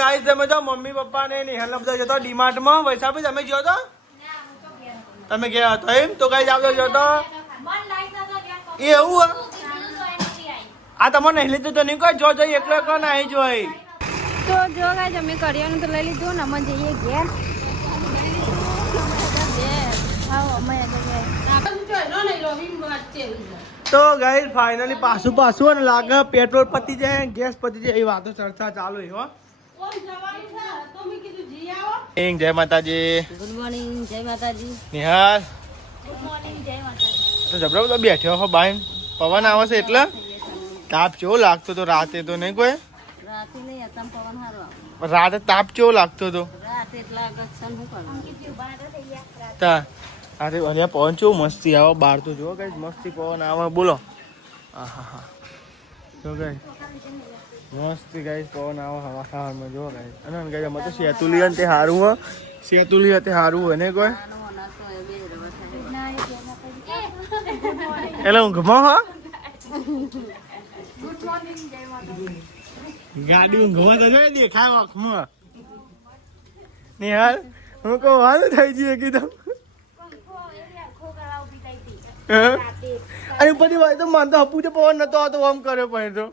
Guys તમે જો mummy papa ને નિહાલ બધા જતો ડીમાર્ટ માં વૈસાભી તમે ગયો તો તમે ગયા હતા એમ તો ગાઈસ આવતો જતો એ એવું આ તમને નહીં લીધું તો નહીં કોઈ જો જઈ એકલો એકલો ના અહીં જોઈ તો જો ગાઈસ અમે કરિયાનું તો લઈ લીધું ને અમે જઈએ ઘેર તો ગાઈસ ફાઇનલી પાછું અને લાગે પેટ્રોલ પતી જાય ગેસ પતી જાય એ વાતો ચર્ચા ચાલુ હો જય માતાજી ગુડ મોર્નિંગ જય માતાજી નિહાલ ગુડ મોર્નિંગ જય માતાજી તો જબરો બધો બેઠ્યો હો બાઈન પવન આવે છે એટલે તાપ કેવો લાગતો તો રાતે તો નહીં કોઈ રાતે નહીં હતા પવન હારો રાતે તાપ કેવો લાગતો તો રાતે એટલા ગક્ષન હું કરું તા અરે અહીંયા પવન કેવો મસ્તી આવે બહાર તો જો કઈ મસ્તી પવન આવે બોલો આહા જો કઈ મસ્તી ગાઈસ પવન આવે હવા ખાવામાં જો ગાઈસ અને ગાઈસ અમે તો સેતુલિયન તે હારું હો સેતુલિયન તે હારું હોય ને કોઈ એટલે ઊંઘમાં હો ગાડી ઊંઘમાં તો જોઈ દેખાય આંખમાં નિહાલ હું કહું હાલું થઈ જઈએ કીધું અને બધી વાત તો માનતો હપુ તો પવન નતો આવતો આમ કર્યો પણ તો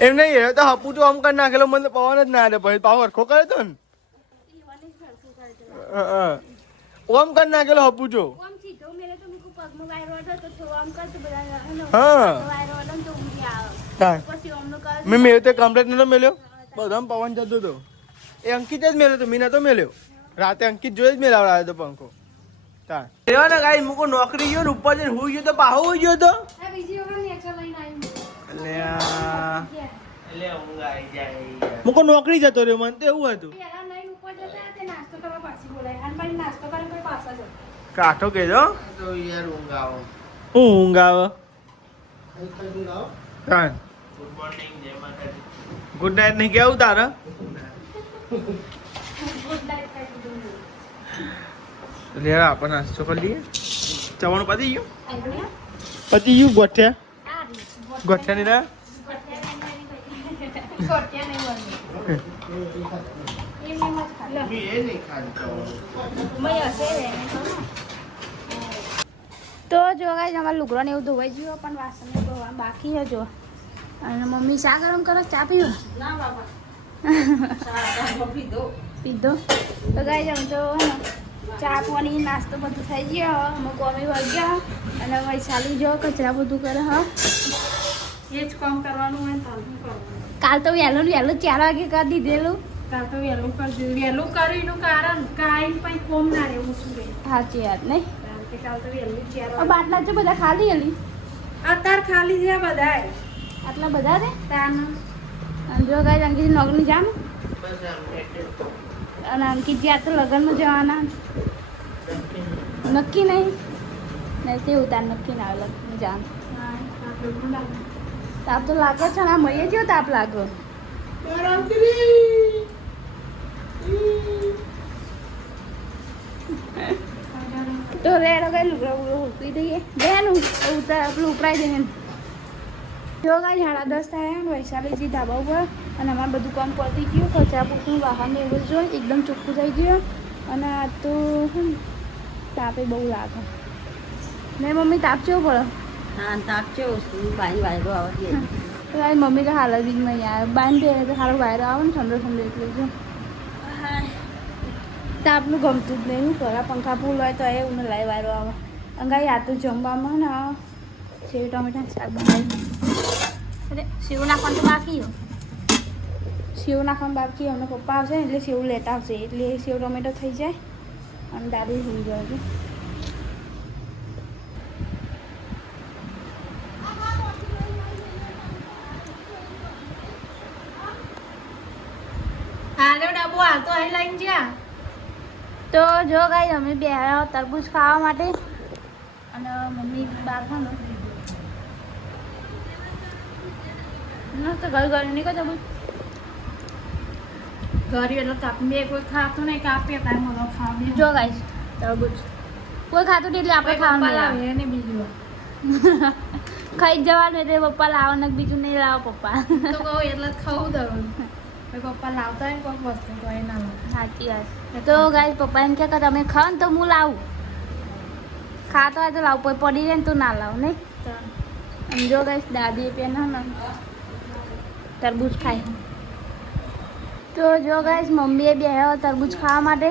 એમ નહીં તો હપુ તો આમ કરી નાખેલો મને પવન જ ના દે પછી પાવ હરખો કરે તો ને ઓમ કરી નાખેલો હપુ જો મેં મેળ્યો તો કમ્પ્લેટ નતો મેલ્યો બધા પવન જતો હતો એ અંકિત જ મેલ્યો તો મીના તો મેલ્યો રાતે અંકિત જોઈ જ મેળાવડાયો તો પંખો તાર ને ગાઈ મૂકો નોકરી ગયો ને ઉપર જઈને હુઈ ગયો તો પાહો હુઈ ગયો તો મૂકો નોકરી જતો રહ્યો મને તો એવું હતું કાઠો કેજો ઊંઘ આવે ગુડ નાઇટ નહીં કેવું તારે લેવા આપણે નાસ્તો કરી લઈએ ચવાણું પતી ગયું ગોઠિયા ની ના તો જો ગાઈસ અમારા લુગડો ને એવું ધોવાઈ ગયું પણ વાસણ ધોવા બાકી છે જો અને મમ્મી ચા ગરમ કરો ચા પીવો ના બાપા પીધો તો ગાઈસ અમે તો ચા પાણી નાસ્તો બધું થઈ ગયો અમે કોમી વાગ્યા અને વૈશાલી જો કચરા બધું કરે હા એ જ કામ કરવાનું હોય તો કાલ તો વહેલું 4 વાગે કરી દીધેલું કાલ તો વહેલું કરી વહેલું કર્યું કારણ કાંઈ પણ કોમ ના રહેવું શું રહે સાચી વાત નહીં કાલ તો વહેલું 4 બાટલા છે બધા ખાલી હલી અત્યારે ખાલી છે બધાય આટલા બધા છે તાન જો ગાઈસ અંકિત નોકરી જામ અને અંકિત જ્યાં તો લગ્નમાં જવાના નક્કી નહીં તે ઉતાર નક્કી ના આવે લગ્ન જામ તાપ તો લાગે છે ને મઈએ જેવો તાપ લાગ્યો તો રેડો કઈ લુગડો ઉકળી દઈએ બેનું પેલું ઉપરાઈ દઈએ જો કાંઈ 10:30 થયા ને વૈશાલીજી ધાબા ઉપર અને અમારે બધું કામ પતી ગયું કચરા પૂછનું વાહન એવું જોઈ એકદમ ચોખ્ખું થઈ ગયું અને આ તો તાપે બહુ લાગે ને મમ્મી તાપ કેવો પડે હા તાપ છે બાઈ વાયરો આવે તો આ મમ્મી તો હાલ જ નહીં યાર બાંધ દે તો સારો વાયરો આવે ને ઠંડો એટલે જો તાપનું ગમતું જ નહીં શું કરે પંખા ફૂલ હોય તો એવું ને લાઈ વાયરો આવે અંગાઈ આ તો જમવામાં ને સેવ ટમેટા શાક બનાવી અરે સેવ નાખવાનું તો બાકી સેવ નાખવાનું બાકી અમને પપ્પા આવશે ને એટલે સેવ લેતા આવશે એટલે સેવ ટમેટો થઈ જાય અને દાદી થઈ જાય છે તો અહીં લઈને જ્યાં તો જો ગાઈ અમે બે તરબૂચ ખાવા માટે અને મમ્મી બહાર ખાવાનું મસ્ત ઘર ઘર નહીં કહો તરબૂચ ઘરે એટલે કાપ મેં કોઈ ખાતું નહીં કાપીએ તારે મને ખાવા જો ગાઈ તરબૂચ કોઈ ખાતું નહીં એટલે આપણે ખાવાનું લાવે ને બીજું ખાઈ જ જવાનું એટલે પપ્પા લાવો ને બીજું નહીં લાવો પપ્પા તો કહું એટલે જ ખાવું દઉં પપ્પા લાવતા હોય ને કોઈ વસ્તુ તો એ ના લાવે. સાચી વાત તો ગાઈસ પપ્પા એમ કે તમે ખાઓ ને તો હું લાવું ખાતો હોય તો લાવું કોઈ પડી રહે ને તો ના લાવું નહીં અને જો ગાઈસ દાદી પેન ને તરબૂચ ખાય તો જો ગાઈસ મમ્મીએ બે તરબૂચ ખાવા માટે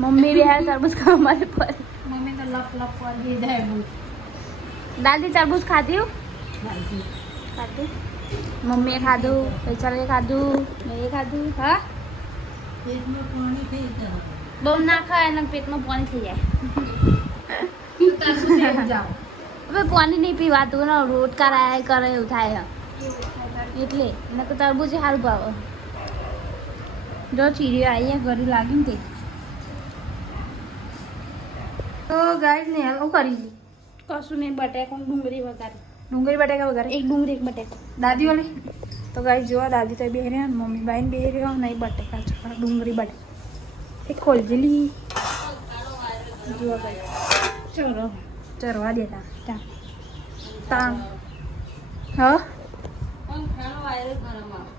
મમ્મી બે તરબૂચ ખાવા માટે પર મમ્મી તો લપ લપ કરી જાય બહુ. દાદી તરબૂચ ખાધી ખાધી મમ્મીએ ખાધું પૈસાએ ખાધું મેં ખાધું હા બહુ ના ખાય અને પેટમાં પાણી થઈ જાય તાર શું થયું જાઓ. હવે પાણી નહીં પીવાતું ને રોજ કરાય કરે એવું થાય એટલે એને તો તરબૂચ સારું ભાવે જો ચીરીઓ આવી ઘરે લાગી ને તે તો ગાઈસ ને હું કરી દી કશું નહીં બટેકા ડુંગળી વગાડી ડુંગળી બટાકા વગર એક ડુંગળી એક બટેકા દાદી ઓલી તો ગાઈ જોવા દાદી તો બે રહ્યા મમ્મી બાઈને બે રહ્યા નહીં બટેકા ચોખા ડુંગળી બટેકા એ ખોલજેલી જોવા ગાઈ ચલો ચરવા દેતા ત્યાં તાણ હા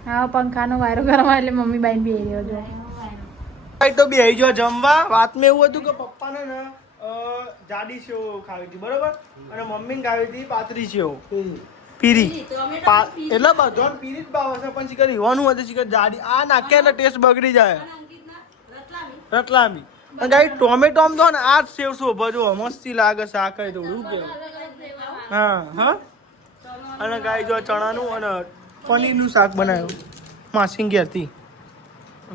હા પંખાનો વાયરો ગરમ એટલે મમ્મી બાઈને બે રહ્યો જો તો બે જો જમવા વાતમાં એવું હતું કે પપ્પાને ને જાડી સેવ ખાવી હતી બરોબર અને મમ્મીને ખાવી હતી પાતળી સેવ પીરી એટલે બધો પીરી જ ભાવ હશે પણ શીખર ઈવાનું હતું શીખર જાડી આ નાખે એટલે ટેસ્ટ બગડી જાય રતલામી અને ગાઈ ટોમેટો આમ તો ને આ જ સેવ શોભો જો મસ્તી લાગે શાક હોય તો એવું કેવું હા હા અને ગાઈ જો ચણાનું અને પનીરનું શાક બનાવ્યું માસી ઘેરથી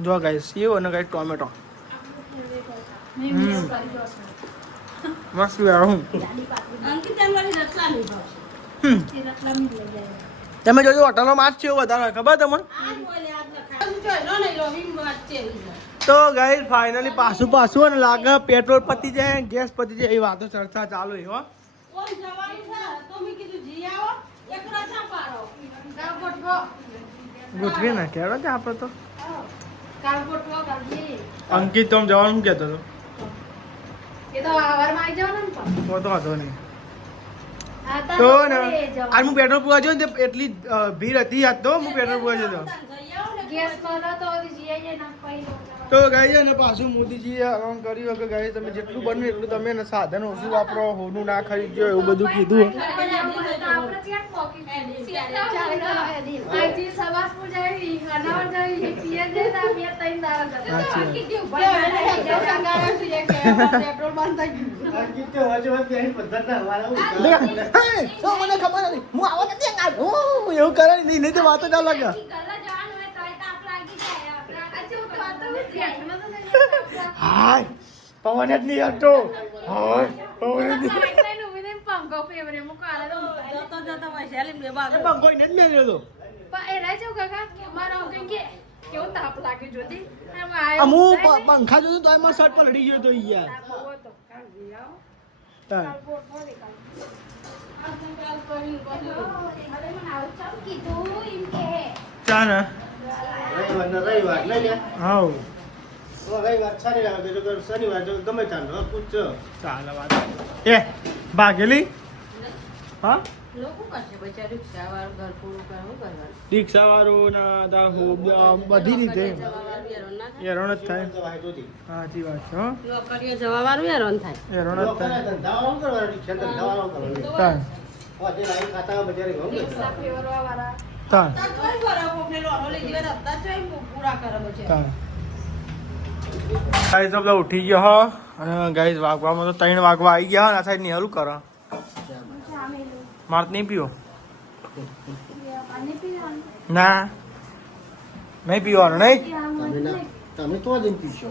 જો ગાઈ સેવ અને ગાઈ ટોમેટો મસ્ત હું તમે જોજો હોટલમાં માছ છે વધારે ખબર તમને તો ગાઈસ ફાઇનલી પાછું અને લાગે પેટ્રોલ પતી જાય ગેસ પતી જાય એ વાતો ચર્ચા ચાલુ છે હો ગોઠવી ના કેડો છે આપણે તો અંકિત તો જવાનું કહેતો હતો એ તો આવારમાં આવી જવાનું ને તો હતો નહીં તો ને આજ હું પેટ્રોલ પૂરા જોયું ને એટલી ભીડ હતી આજ તો હું પેટ્રોલ પૂરા જતો ગેસ કરો તો જીઆઈએ ના પૈલો તો ગાઈ ને પાછું મોદીજીએ આમ કર્યું કે ગાઈ તમે જેટલું બને એટલું તમે ને સાધન ઓછું વાપરો હોનું ના ખરીદજો એવું બધું કીધું મને ખબર નથી હું આવા ક્યાં એવું કરે નહીં તો વાતો ચાલુ લાગે હાય પવન જ નહીં હતો હાય પવન જ નહીં પંખો ફેવરે મુકાલે તો કોઈ નથી મેલ્યો તો પણ એ રાજો કાકા મારા અંકલ કે કેવો તાપ લાગે જોતી હું પંખા જોયું તો એમાં શર્ટ પર લડી ગયો તો યાર ચા ને હા એ ભાગેલી હા રિક્ષા વાળો ના બધી રીતે હેરાન જ થાય સાચી વાત છે જવા વાળું હેરાન થાય હેરાન જ થાય ગાઈસ ઉઠી ગયો હો અને ગાઈસ વાગવામાં તો 3 વાગવા આવી ગયા ને આ સાઈડ નિહાલું કરો માર નહીં પીવો ના નહીં પીવાનું નહીં તમે તો જ પીશો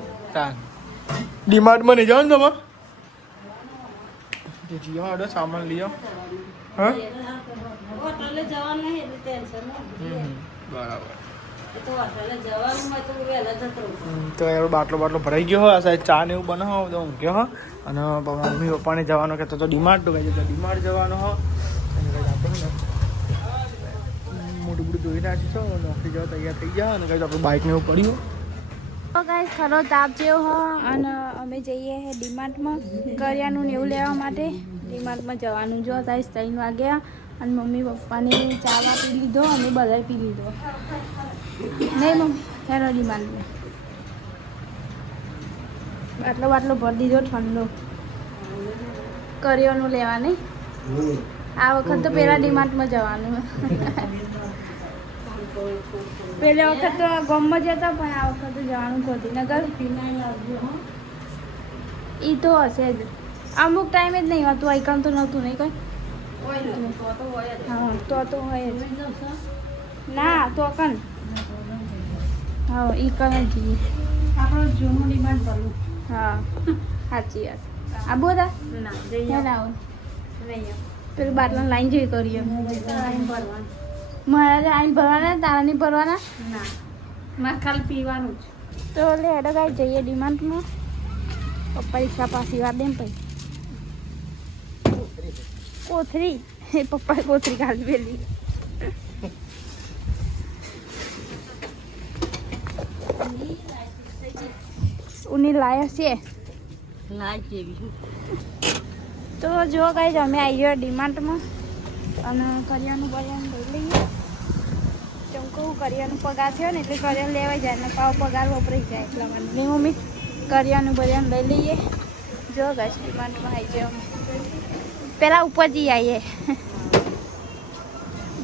ડીમાર્ટમાં નહીં જાઓ ને તમે જીઓ હાડો સામાન લીઓ હા હોટલે જવાનું નહીં એટલે ટેન્શન નહીં બરાબર તો હોટલે જવાનું હોય તો વહેલા જતો રહું તો એવો બાટલો ભરાઈ ગયો હોય આ સાઈડ ચા ને એવું બનાવો તો ઊંઘ્યો હો અને મમ્મી પપ્પાને જવાનો કહેતો તો ડીમાર્ટ તો કહે તો ડીમાર્ટ જવાનો હો મોટું બધું ધોઈ નાખીશું નોકરી જવા તૈયાર થઈ ગયા અને કંઈ આપણું બાઇકને એવું પડ્યું તો ગાઈસ ખરો તાપ જેવો હો અને અમે જઈએ છે ડીમાર્ટમાં કરિયાનું ને એવું લેવા માટે. ડીમાર્ટમાં જવાનું જો ગાઈસ 3 વાગ્યા અને મમ્મી પપ્પાને ચાવા પી લીધો અમે બધાએ પી લીધો. નહીં મમ્મી હેરો ડીમાર્ટમાં આટલો બાટલો ભરી દીધો ઠંડો કરિયાનું લેવા નહીં. આ વખત તો પેલા ડીમાર્ટમાં જવાનું. પેલા વખત તો ગામમાં જતા પણ આ વખત જવાનું ગાંધીનગર. એ તો હશે જ અમુક ટાઈમે જ નહીં હોતું. આઈકન તો નહોતું નહીં કંઈ. હા તો હોય જ ના તો કન હા એ કન જ આપણો જૂનું ડિમાન્ડ ભરવું. હા સાચી વાત. આ બધા ના ના આવું નહીં પેલું બાટલા લાઈન જેવી કરીએ. ભરવાનું મારે આઈને ભરવાના તારા નહીં ભરવાના. ના મારે ખાલી પીવાનું જ. તો લે હેડો ગાઈ જઈએ ડિમાન્ડમાં. પપ્પા રિક્ષા પાછી વાર દે ને પછી કોથરી એ પપ્પાએ કોથરી કાઢી પેલી. ઉની લાયા છે લાઈટ જેવી. તો જો ગાઈ અમે આવી ગયા ડિમાન્ડમાં અને કરિયાનું લઈ લઈએ. કેમ કહું કરિયાનું પગાર થયો ને એટલે કરિયાનું લેવાઈ જાય ને પાવ પગાર વપરાઈ જાય એટલા માટે નહીં મમ્મી કરિયાનું લઈ લઈએ. જો ગાઈસ ડિમાન્ડમાં આવી જાય પહેલાં ઉપર જઈ આવીએ.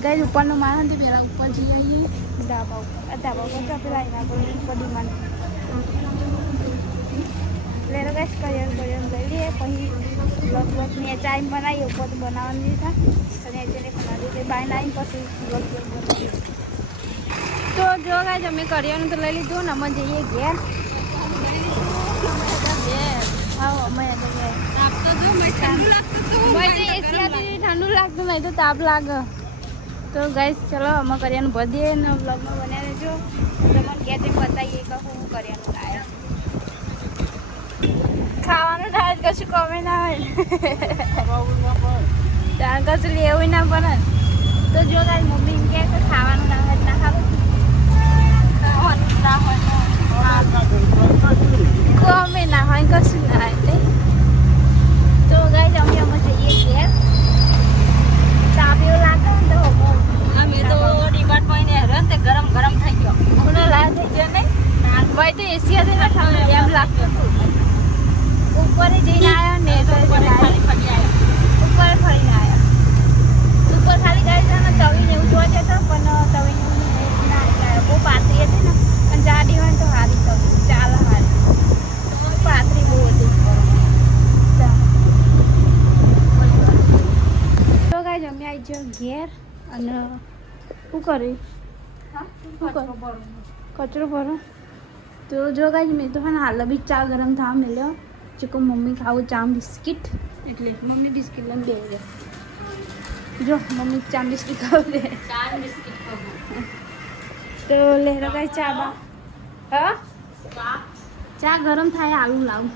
ગઈ ઉપરનો માણસ તો પહેલાં ઉપર જઈ આવીએ ધાબા ઉપર તો પેલા એના ઉપર ડિમાન્ડ એટલે ગાઈસ કરિયાનું લઈ લઈએ. પછી બ્લોક નેચાઈને બનાવીએ ઉપર તો બનાવવાની લીધા અને નેચાઈને બનાવી એટલે બાઈને આવીને પછી બ્લોક બનાવીએ. તો જો ગાઈસ અમે કરિયાનું તો લઈ લીધું ને અમે જઈએ ઘેર. હા અમે ઠંડુ લાગતું નહીં તો તાપ લાગે. તો ગાઈસ ચલો અમે કરિયાનું ભરીએ ને બ્લોગમાં બનાવી દેજો. તમને ઘેર બતાવીએ કે હું કરિયાનું લાવ્યો. ખાવાનું થાય કશું કમે ના હોય ત્યાં કશું લેવું ના પડે. તો જો ગાઈસ મમ્મી એમ કહે કે ખાવાનું ના હોય ના ખાવું ના હોય કમે ના હોય કશું ના હોય. તો ગાઈસ અમે જઈએ ઘેર. તાપ એવું લાગે ને તો અમે તો ડીમાર્ટમાં એને હેરાન તે ગરમ થઈ ગયો. મને લાગે થઈ ગયો નહીં ભાઈ તો એસી હતી ને ઠંડુ એમ લાગતું હતું. ઉપર જઈને આવ્યો ને ખાલી ફરી આવ્યા. ઉપર ફરીને આવ્યા. ઉપર ખાલી ગાય છે ને તવીને એવું જોવા જતો પણ તવીને ના આવ્યા. બહુ પાતળી હતી ને પણ જાડી હોય ને તો સારી તવી ચાલે સારી. પાતળી બહુ હતી. તો ગાય અમે આવી જાઓ ઘેર અને શું કરી કચરો ભરો. તો જો ગાય મેં તો હા હાલ બી ચા ગરમ થવા મળ્યો. ચીકો મમ્મી ખાવું ચા બિસ્કિટ એટલે મમ્મી બિસ્કિટ લઈને બે ગયા. જો મમ્મી ચા બિસ્કિટ ખાવું દે. તો લહેરો ગાય ચા બા હા ચા ગરમ થાય આલુ લાવું.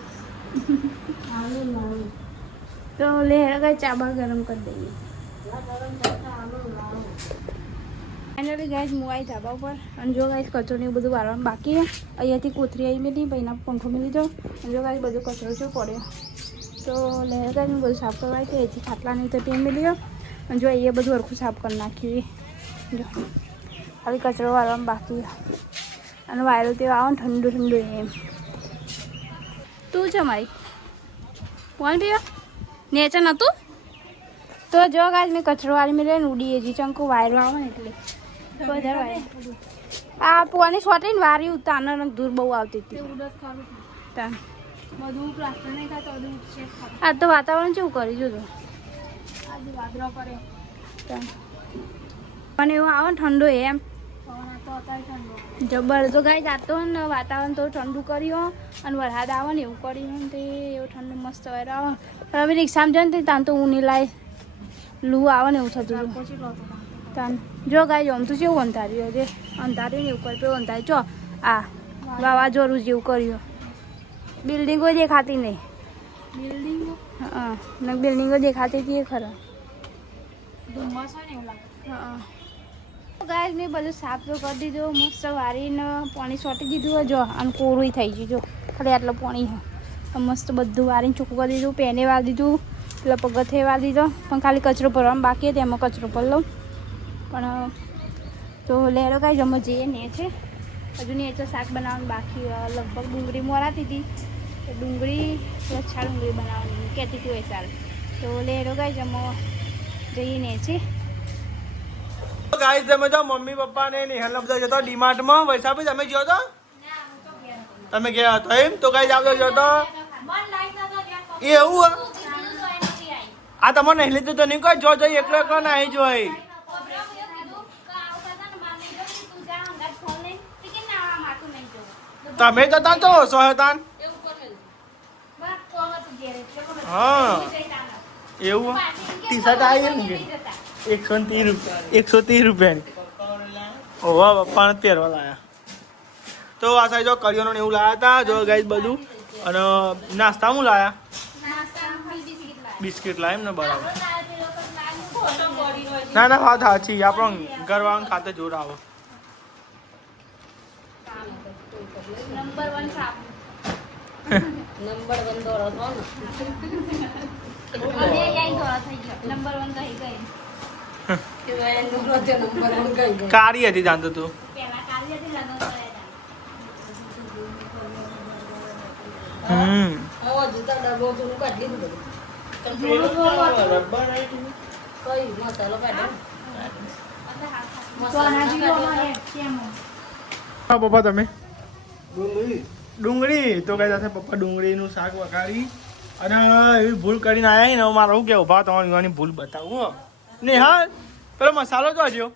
તો લહેરો ગાય ચા બા ગરમ કરી દઈએ. ફાઇનલી ગાઈસ હું આવી ધાબા ઉપર અને જો ગાઈસ કચરો ને બધું વાળવાનું બાકી અહીંયાથી કોથરી આવી મેલી પછી એના પંખો મેલી દો અને જો ગાઈસ બધો કચરો જો પડ્યો તો લહેર ગાઈસ હું બધું સાફ કરવા આવી એથી ખાટલાની તો ત્યાં મેલી અને જો અહીંયા બધું હરખું સાફ કરી નાખ્યું. જો ખાલી કચરો વાળવાનું બાકી અને વાયરો તે આવો ને ઠંડુ એમ. તું છે મારી કોણ પીવા નેચર નહોતું. તો જો ગાઈસ મેં કચરો વાળી મેળવે ને ઉડીએ જી ચંકુ વાયરો આવે ને એટલે વધારે આ પોવાની સોટીને વારી ઉતારનો દૂર બહુ આવતી હતી. આ તો વાતાવરણ કેવું કરી જોજો પણ એવું આવે ને ઠંડુ એમ જબર. તો ગાઈસ આતો ને વાતાવરણ તો ઠંડુ કર્યું અને વરસાદ આવે ને એવું કર્યું ને તે એવું ઠંડુ મસ્ત વાયરો આવે. પણ હવે રિક્ષામાં જાય ને ત્યાં તો ઊની લાય લૂ આવે ને એવું થતું હતું. જો ગાય આમ તો કેવું અંધાર્યું છે અંધાર્યું ને એવું કરી પેલું અંધાર્યું ચો આ વાવાઝોડું જેવું કર્યું. બિલ્ડિંગો દેખાતી નહીં. હા ને બિલ્ડિંગો દેખાતી હતી એ ખરા. હા ગાય મેં બધું સાફ તો કરી દીધું મસ્ત વારીને પાણી છોટી દીધું હોય જો અને કોરું થઈ ગયું જો ખાલી આટલું પાણી હોય મસ્ત બધું વારીને ચોખ્ખું કરી દીધું પેને વાળી દીધું પેલા પગથે વાળી દીધો પણ ખાલી કચરો ભરવામાં બાકી હતી એમાં કચરો ભરી લઉં પણ તો લેરો કાંઈ જમો જઈએ ને છે હજુ ને તો શાક બનાવવાનું બાકી લગભગ ડુંગળી મોરાતી હતી તો ડુંગળી લચ્છા ડુંગળી બનાવવાની કહેતી હતી હોય સારું તો લેરો કાંઈ જમો જઈએ ને છે ગાઈસ તમે જો મમ્મી પપ્પા ને નિહાલ બધા જતો ડીમાર્ટ માં વૈશાભી તમે ગયો તો તમે ગયા હતો એમ તો ગાઈસ આવજો જતો એ એવું આ તમારે નહીં લીધું તો નહીં કોઈ જો જઈ એકલો એકલો નહીં જોઈ તમે જતા તો સોહેતાન હા એવું ટી શર્ટ આવી ને 130 રૂપિયાની ઓવા પપ્પાને પહેરવા લાયા તો આ સાઈડ જો કરિયાણું ને એવું લાયા હતા જો ગાઈસ બધું અને નાસ્તા હું લાયા બિસ્કિટ લાયા એમ ને બરાબર ના ના વાત સાચી આપણો ઘરવાળાને ખાતે જોર આવે નંબર 1 સાપ નંબર 1 દોરો થો ને હવે યાઈ દોરા થઈ ગયો નંબર 1 થઈ ગઈ કે ભાઈ નંબર 1 કઈ ગઈ કારી હતી જાણતો તું પેલા કાલી હતી લગન કરાયા ઓ જૂતા ડબો તો કાઢી દીધું કઈ મસાલો કાઢ્યો તો આનાજી અમારે કેમ હા પપ્પા તમે ડુંગળી તો કઈ સાથે પપ્પા ડુંગળીનું શાક વઘારી અને એવી ભૂલ કરીને આવ્યા ને મારે શું કે ઉભા તમારી યુવાની ભૂલ બતાવું ને હા પેલો મસાલો તો હજો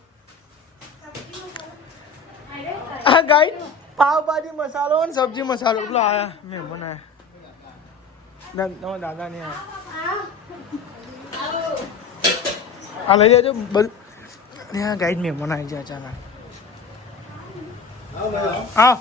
હા ગાઈ પાવભાજી મસાલો અને સબ્જી મસાલો પેલો આયા મહેમાન આયા તમારા દાદા ને આ લઈ જજો બધું ને ગાઈડ મહેમાન આવી જાય ચાલા હા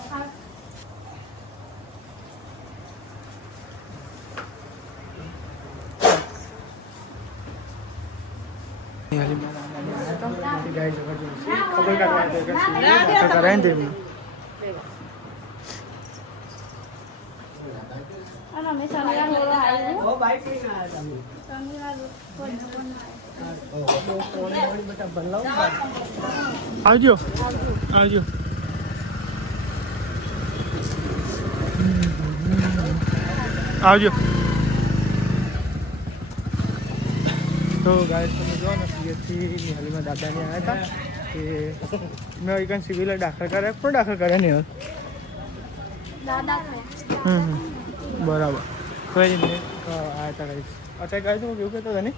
અમે શનિવાર હોળો આવ્યો આવજો આવજો આવજો તો ગાઈસ તમે જો ને પીએચથી નિહાલીમાં દાદાને આવ્યા હતા કે મેં એક સિવિલ દાખલ કર્યા પણ દાખલ કર્યા નહીં દાદા બરાબર કોઈ નહીં આવ્યા હતા ગાઈસ અત્યારે ગાઈસ હું કેવું કહેતો તને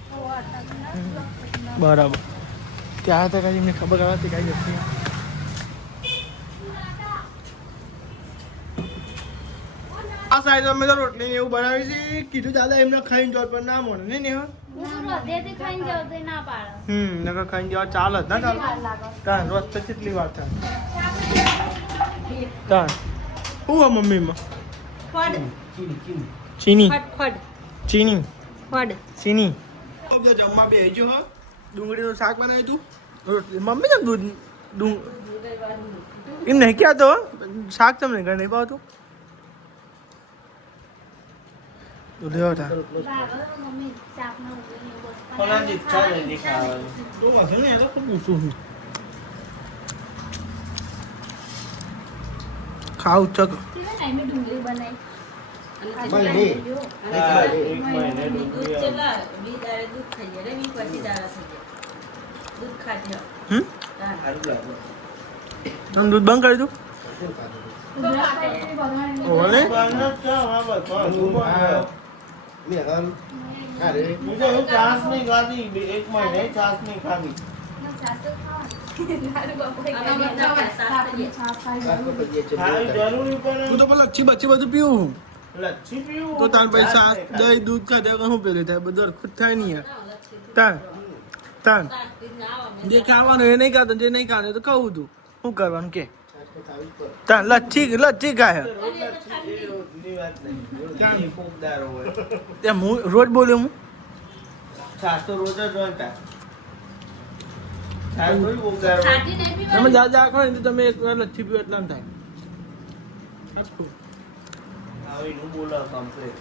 બરાબર ત્યાં હતા કાંઈ એમને ખબર આવતી કાંઈ જતી આ સાઈડ અમે તો રોટલી ને એવું બનાવી છે કીધું દાદા એમને ખાઈને જોર પર ના મળે નહીં ને નકર ખાઈને જવા ચાલે જ ના ચાલે તાન રસ્તે કેટલી વાર થાય તાન શું આ મમ્મીમાં ચીની ચીની ચીની જમવા બેસજો હા ડુંગળીનું શાક બનાવ્યું તું રોટલી મમ્મી કેમ દૂધ એમ નહીં ક્યાં તો શાક તમને ઘર નહીં ભાવતું લેવા હતા ખાવ ચક ડુંગળી બનાવી તમે દૂધ બંધ કરી દઉં ઓલે તું તો પેલા લચ્છી બચ્છી બધું પીવું તો તાર પૈસા દહીં દૂધ ખાધે શું પેલું થાય બધું ખુદ થાય નહીં તાર તાર જે ખાવાનું એ નહીં ખાતું જે નહીં ખાવાનું તો કહું તું શું કરવાનું કે તાર લચ્છી ખાય ત્યાં હું રોજ બોલ્યો હું તમે જા ખો ને તો તમે એક વાર લચ્છી પીવો એટલા થાય બોલો કમ્પ્લીટ